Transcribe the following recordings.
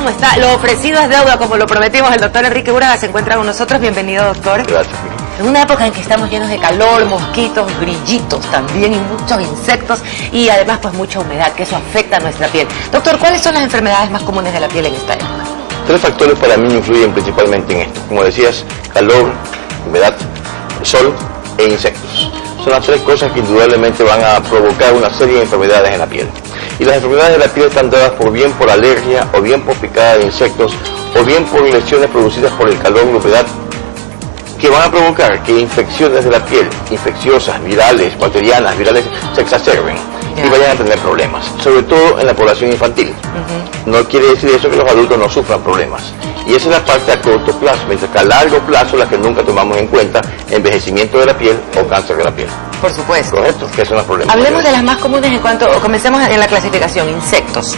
¿cómo está? Lo ofrecido es deuda, como lo prometimos. El doctor Enrique Úraga se encuentra con nosotros. Bienvenido, doctor. Gracias. En una época en que estamos llenos de calor, mosquitos, grillitos también y muchos insectos y además pues mucha humedad, que eso afecta a nuestra piel. Doctor, ¿cuáles son las enfermedades más comunes de la piel en esta época? Tres factores para mí influyen principalmente en esto. Como decías, calor, humedad, sol e insectos. Son las tres cosas que indudablemente van a provocar una serie de enfermedades en la piel. Y las enfermedades de la piel están dadas bien por alergia, o bien por picada de insectos, o bien por lesiones producidas por el calor y la humedad, que van a provocar que infecciones de la piel, infecciosas, virales, bacterianas, se exacerben y vayan a tener problemas, sobre todo en la población infantil. No quiere decir eso que los adultos no sufran problemas. Y esa es la parte a corto plazo, mientras que a largo plazo la que nunca tomamos en cuenta, envejecimiento de la piel o cáncer de la piel. Por supuesto. Correcto, que son los problemas. Hablemos de las más comunes en cuanto, comencemos en la clasificación, insectos.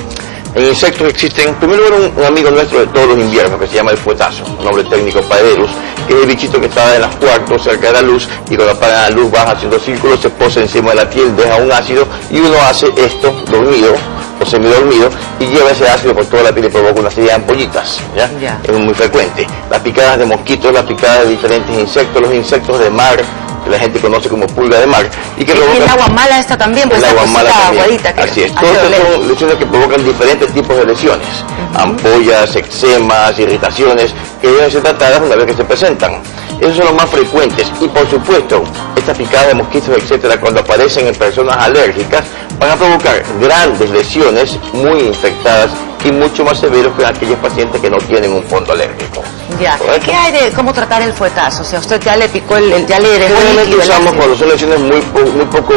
En insectos existen, primero un amigo nuestro de todos los inviernos que se llama el fuetazo, un nombre técnico Paederus, que es el bichito que está en los cuartos cerca de la luz y cuando apaga la luz baja haciendo círculos, se posa encima de la piel, deja un ácido y uno hace esto dormido o semidormido y lleva ese ácido por toda la piel y provoca una serie de ampollitas, ¿ya? Es muy frecuente. Las picadas de mosquitos, las picadas de diferentes insectos, los insectos de mar, que la gente conoce como pulga de mar. Y que el agua mala esta también, pues esa cosita aguadita. Así es, todas son lesiones que provocan diferentes tipos de lesiones, ampollas, eczemas, irritaciones, que deben ser tratadas una vez que se presentan. Esos son los más frecuentes y por supuesto, estas picadas de mosquitos, etcétera, cuando aparecen en personas alérgicas, van a provocar grandes lesiones muy infectadas y mucho más severos que aquellos pacientes que no tienen un fondo alérgico. Ya. ¿Qué hay de cómo tratar el fuetazo? O sea, usted ya le picó ya le dejó el líquido. Usamos cuando son lesiones muy poco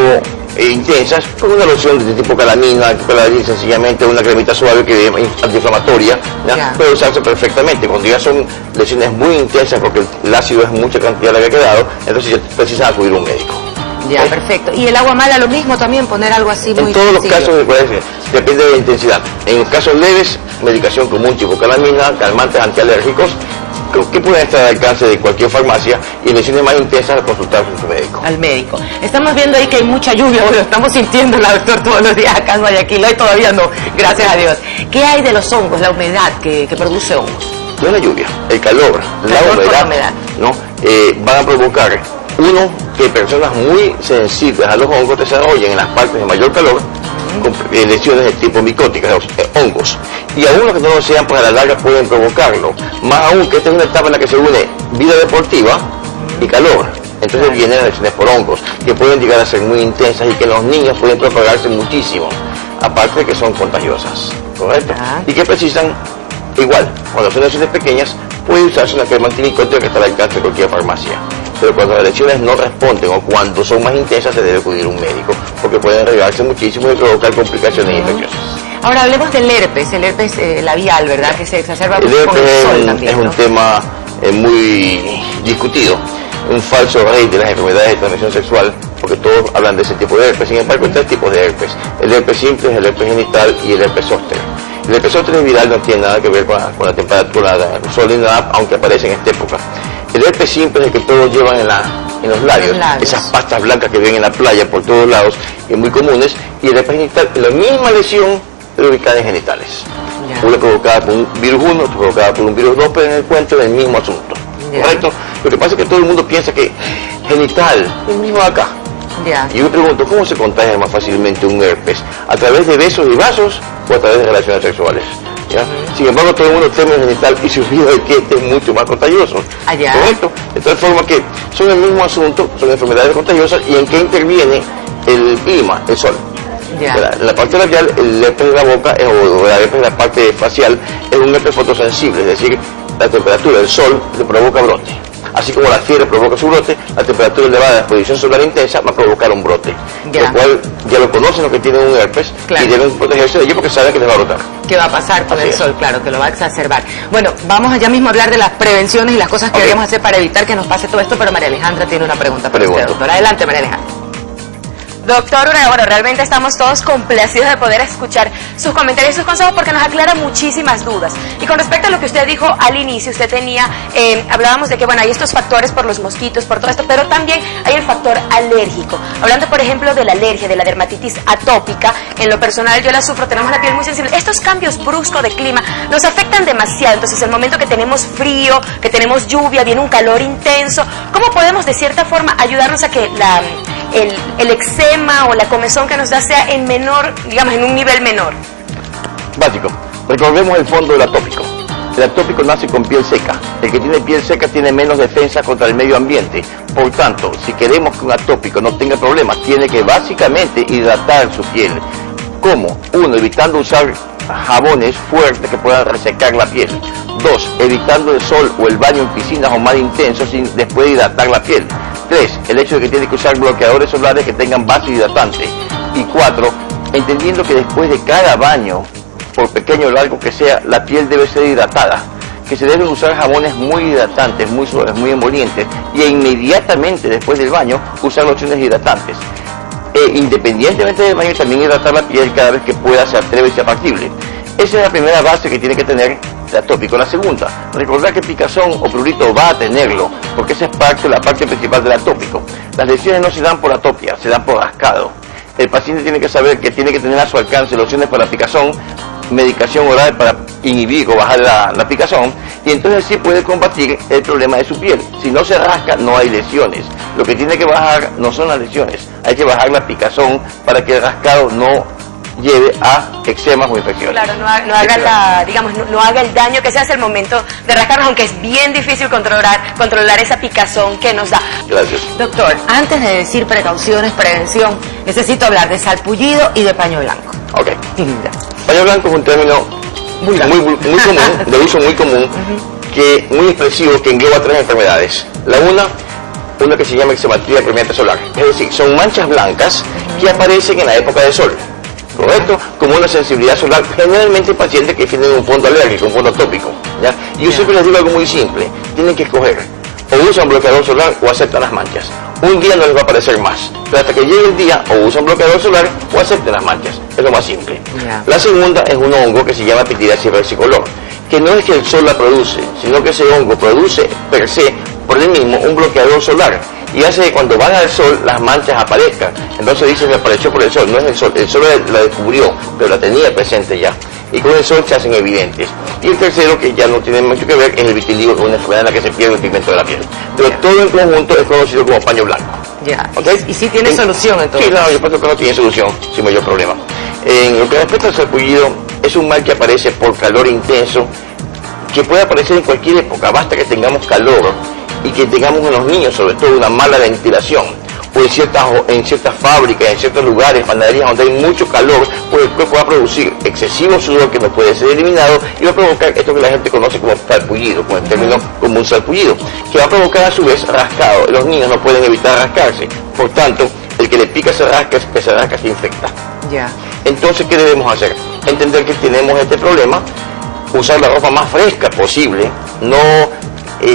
intensas, con una loción de tipo calamina, sencillamente una cremita suave que es antiinflamatoria, puede usarse perfectamente. Cuando ya son lesiones muy intensas, porque el ácido es mucha cantidad de lo que ha quedado, entonces ya precisa acudir a un médico. Ya, perfecto. ¿Y el agua mala lo mismo también? Poner algo así muy sencillo. En todos los casos, depende de la intensidad. En los casos leves, medicación común tipo calamina, calmantes antialérgicos, que pueden estar al alcance de cualquier farmacia, y en lesiones más intensas consultar a su médico. Al médico. Estamos viendo ahí que hay mucha lluvia, bueno, estamos sintiendo la doctor todos los días acá en Guayaquil, hoy todavía no, gracias a Dios. ¿Qué hay de los hongos, la humedad que produce hongos? No es la lluvia, el calor, la humedad, ¿no? Van a provocar, uno, que personas muy sensibles a los hongos desarrollen en las partes de mayor calor con lesiones de tipo micóticas, hongos. Y aún los que no lo sean, pues a la larga pueden provocarlo. Más aún que esta es una etapa en la que se une vida deportiva y calor. Entonces vienen las lesiones por hongos, que pueden llegar a ser muy intensas y que en los niños pueden propagarse muchísimo. Aparte de que son contagiosas, ¿correcto? Y que precisan, igual, cuando son lesiones pequeñas, puede usarse una crema antimicótica que está al alcance de cualquier farmacia. Pero cuando las lesiones no responden o cuando son más intensas se debe acudir a un médico porque pueden regarse muchísimo y provocar complicaciones infecciosas. Ahora hablemos del herpes, el herpes labial, ¿verdad? Que se exacerba mucho con el sol también, es un tema muy discutido, un falso rey de las enfermedades de transmisión sexual, porque todos hablan de ese tipo de herpes. Sin embargo, hay tres tipos de herpes. El herpes simple, el herpes genital y el herpes zóster. El herpes zóster es viral, no tiene nada que ver con la temperatura del sol ni nada, aunque aparece en esta época. El herpes simple es el que todos llevan en los labios, esas pastas blancas que ven en la playa por todos lados, y muy comunes. Y el herpes genital es la misma lesión, pero ubicada en genitales. Una provocada por un virus 1, otra provocada por un virus 2, pero en el cuento del mismo asunto. ¿Correcto? Lo que pasa es que todo el mundo piensa que genital es el mismo acá. Y yo me pregunto, ¿cómo se contagia más fácilmente un herpes? ¿A través de besos y vasos o a través de relaciones sexuales? Sin embargo, todo el mundo teme el genital y se olvida de que este es mucho más contagioso. ¿Correcto? De tal forma que son el mismo asunto, son enfermedades contagiosas, y en qué interviene el clima, el sol. En la parte labial, el herpes de la boca o la herpes de la parte facial es un herpes fotosensible, es decir, la temperatura del sol le provoca brote. Así como la fiebre provoca su brote, la temperatura elevada de la exposición solar intensa va a provocar un brote. Lo cual ya lo conocen los que tienen un herpes y deben protegerse de ello porque saben que les va a brotar. ¿Qué va a pasar con el sol? Claro, que lo va a exacerbar. Bueno, vamos ya mismo a hablar de las prevenciones y las cosas que deberíamos hacer para evitar que nos pase todo esto, pero María Alejandra tiene una pregunta para usted, doctor. Adelante, María Alejandra. Doctor Urrea, bueno, realmente estamos todos complacidos de poder escuchar sus comentarios y sus consejos porque nos aclara muchísimas dudas. Y con respecto a lo que usted dijo al inicio, usted tenía, hablábamos de que, bueno, hay estos factores por los mosquitos, por todo esto, pero también hay el factor alérgico. Hablando, por ejemplo, de la alergia, de la dermatitis atópica, en lo personal yo la sufro, tenemos la piel muy sensible. Estos cambios bruscos de clima nos afectan demasiado, entonces el momento que tenemos frío, que tenemos lluvia, viene un calor intenso, ¿cómo podemos de cierta forma ayudarnos a que el eczema o la comezón que nos da sea en menor, digamos, en un nivel menor? Básico. Recordemos el fondo del atópico. El atópico nace con piel seca. El que tiene piel seca tiene menos defensa contra el medio ambiente. Por tanto, si queremos que un atópico no tenga problemas, tiene que básicamente hidratar su piel. ¿Cómo? 1, evitando usar jabones fuertes que puedan resecar la piel. 2, evitando el sol o el baño en piscinas o mar intenso sin después hidratar la piel. 3, el hecho de que tiene que usar bloqueadores solares que tengan base hidratante. Y 4, entendiendo que después de cada baño, por pequeño o largo que sea, la piel debe ser hidratada, que se deben usar jabones muy hidratantes, muy suaves, muy emolientes, y inmediatamente después del baño usar lociones hidratantes. Independientemente del baño, también hidratar la piel cada vez que pueda, se atreve y sea factible. Esa es la primera base que tiene que tener el atópico. La segunda, recordar que picazón o prurito va a tenerlo, porque esa es la parte principal del atópico. Las lesiones no se dan por atopia, se dan por rascado. El paciente tiene que saber que tiene que tener a su alcance lociones para picazón, medicación oral para inhibir o bajar la picazón, y entonces sí puede combatir el problema de su piel. Si no se rasca, no hay lesiones. Lo que tiene que bajar no son las lesiones, hay que bajar la picazón para que el rascado no lleve a eczemas o infecciones. Claro, no haga el daño que se hace al momento de rascarnos, aunque es bien difícil controlar esa picazón que nos da. Gracias. Doctor, antes de decir precauciones, prevención, necesito hablar de salpullido y de paño blanco. Ok. Paño blanco es un término muy común, de uso muy común, muy expresivo, que engloba 3 enfermedades. Una que se llama eczematía permeante solar, es decir, son manchas blancas que aparecen en la época del sol, ¿correcto? Como una sensibilidad solar, generalmente pacientes que tienen un fondo alérgico, un fondo atópico, ¿ya? Y yo siempre les digo algo muy simple, tienen que escoger, o usan bloqueador solar o aceptan las manchas. Un día no les va a aparecer más, pero hasta que llegue el día, o usan bloqueador solar o acepten las manchas, es lo más simple. La segunda es un hongo que se llama pityriasis versicolor, que no es que el sol la produce, sino que ese hongo produce per se, por él mismo, un bloqueador solar, y hace que cuando van al sol las manchas aparezcan. Entonces dicen, me apareció por el sol. No es el sol la descubrió, pero la tenía presente ya, y con el sol se hacen evidentes. Y el tercero, que ya no tiene mucho que ver, es el vitiligo, que es una enfermedad en la que se pierde el pigmento de la piel. Pero todo en conjunto es conocido como paño blanco. ¿Y si tiene solución entonces? Sí, claro, yo pienso que no tiene solución, sin mayor problema. En lo que respecta al salpullido, es un mal que aparece por calor intenso, que puede aparecer en cualquier época, basta que tengamos calor y que tengamos en los niños sobre todo una mala ventilación, o en ciertas fábricas, en ciertos lugares, panaderías donde hay mucho calor, pues el cuerpo va a producir excesivo sudor que no puede ser eliminado y va a provocar esto que la gente conoce como salpullido, con el término común salpullido, que va a provocar a su vez rascado. Los niños no pueden evitar rascarse, por tanto, el que le pica se rasca, se infecta. Entonces, ¿qué debemos hacer? Entender que tenemos este problema, usar la ropa más fresca posible, no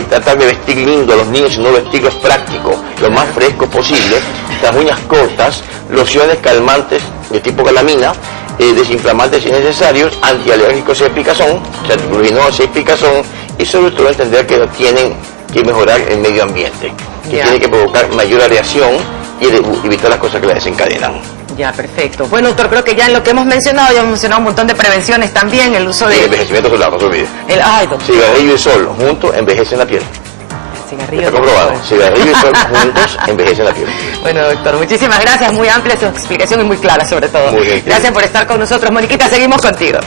tratar de vestir lindo a los niños, sino vestirlos prácticos, lo más fresco posible, las uñas cortas, lociones calmantes de tipo calamina, desinflamantes si necesarios, antialérgicos si hay picazón, antiprurinos si hay picazón, y sobre todo entender que tienen que mejorar el medio ambiente, que tiene que provocar mayor areación y evitar las cosas que la desencadenan. Perfecto. Bueno, doctor, creo que ya en lo que hemos mencionado, ya hemos mencionado un montón de prevenciones también, el uso de... El envejecimiento solar, no se olvide. Doctor. Cigarrillo y sol juntos envejecen la piel. Cigarrillo. Está comprobado. Cigarrillo y sol juntos envejecen la piel. Bueno, doctor, muchísimas gracias, muy amplia su explicación y muy clara sobre todo. Muy bien. Gracias por estar con nosotros. Moniquita, seguimos contigo.